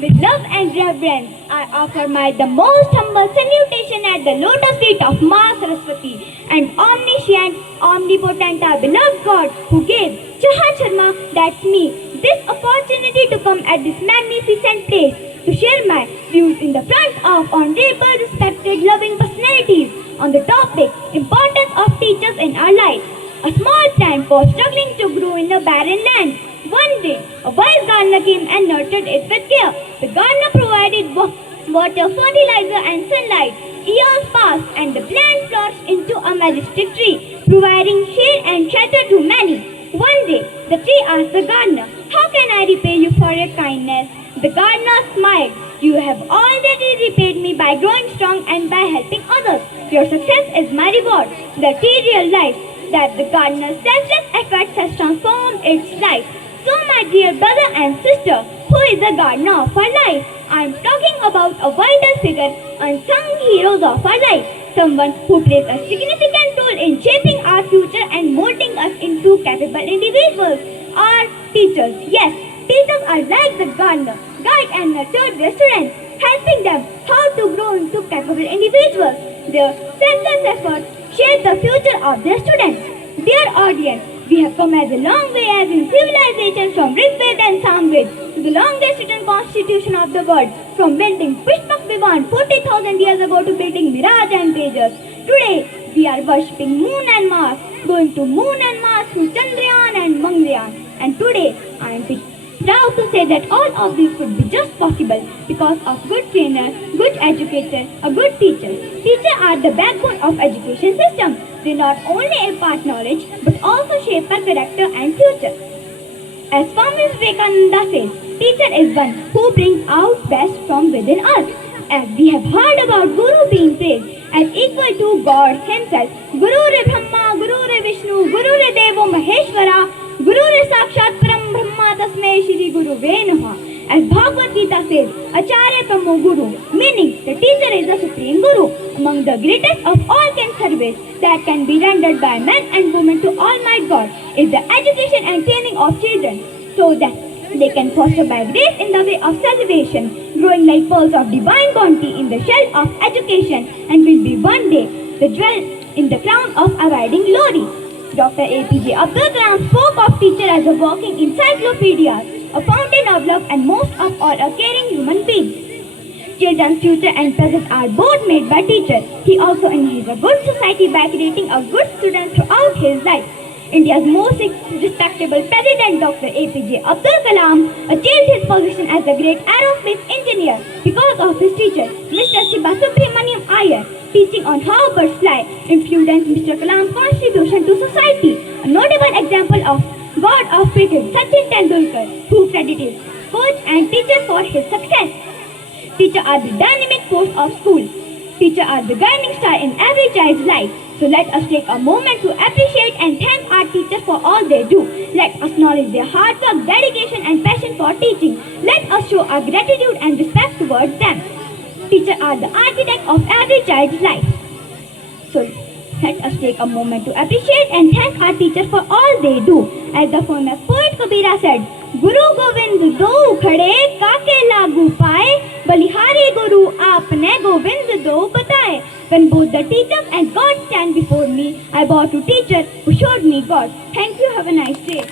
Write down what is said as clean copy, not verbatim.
With love and reverence, I offer my the most humble salutation at the lotus feet of Ma Saraswati and omniscient, omnipotent, our beloved God who gave Chahat Sharma, that's me, this opportunity to come at this magnificent place to share my views in the front of honorable, respected, loving personalities on the topic importance of teachers in our life. A small plant was struggling to grow in a barren land. One day, a wise gardener came and nurtured it with care. The gardener provided water, fertilizer, and sunlight. Years passed, and the plant flourished into a majestic tree, providing shade and shelter to many. One day, the tree asked the gardener, "How can I repay you for your kindness?" The gardener smiled. "You have already repaid me by growing strong and by helping others. Your success is my reward." The tree realized that the gardener's selfless efforts has transformed its life. So my dear brother and sister, who is the gardener of our life? I am talking about a vital figure, unsung heroes of our life. Someone who plays a significant role in shaping our future and molding us into capable individuals. Our teachers. Yes, teachers are like the gardener, guide and nurture their students, helping them how to grow into capable individuals. Their selfless efforts shape the future of their students. Dear audience, we have come as a long way as in civilization from Rigved and Samved to the longest written constitution of the world, from building Pushpak Viman 40,000 years ago to building Miraj and Tejas. Today, we are worshipping Moon and Mars, going to Moon and Mars through Chandrayaan and Mangalyaan. And today, I am proud to say that all of this could be just possible because of good trainer, good educator, a good teacher. Teachers are the backbone of education system. They not only impart knowledge but also shape our character and future. As Swami Vivekananda says, teacher is one who brings out best from within us. As we have heard about Guru being praised as equal to God himself, Guru Re Brahma, Guru Re Vishnu, Guru Re Devo Maheshwara, Guru Re Sakshat Param Brahma Tasmai Shri Guru Namaha. As Bhagavad Gita says, Acharya Pamo Guru, meaning the teacher is the supreme Guru, among the greatest of all kind service that can be rendered by men and women to Almighty God is the education and training of children, so that they can foster by grace in the way of salvation, growing like pearls of divine bounty in the shell of education, and will be one day the jewel in the crown of abiding glory. Dr. APJ Abdul Kalam spoke of teacher as a walking encyclopedia, a fountain of love, and most of all a caring human being. Children's future and present are both made by teachers. He also inherits a good society by creating a good student throughout his life. India's most respectable President Dr. APJ Abdul Kalam achieved his position as a great aerospace engineer because of his teacher, Mr. Shiba Subramaniam Iyer. Teaching on how birds fly influenced Mr. Kalam's contribution to society. A notable example of God of cricket, Sachin Tendulkar, who credited coach and teacher for his success. Teachers are the dynamic force of school. Teachers are the guiding star in every child's life. So let us take a moment to appreciate and thank our teachers for all they do. Let us acknowledge their hard work, dedication and passion for teaching. Let us show our gratitude and respect towards them. Teachers are the architect of every child's life. So let us take a moment to appreciate and thank our teachers for all they do. As the famous poet Kabira said, Guru Govind do khade kaake lagu paaye, Balihari Guru aapne Govind do bataye. When both the teachers and God stand before me, I bow to teacher who showed me God. Thank you. Have a nice day.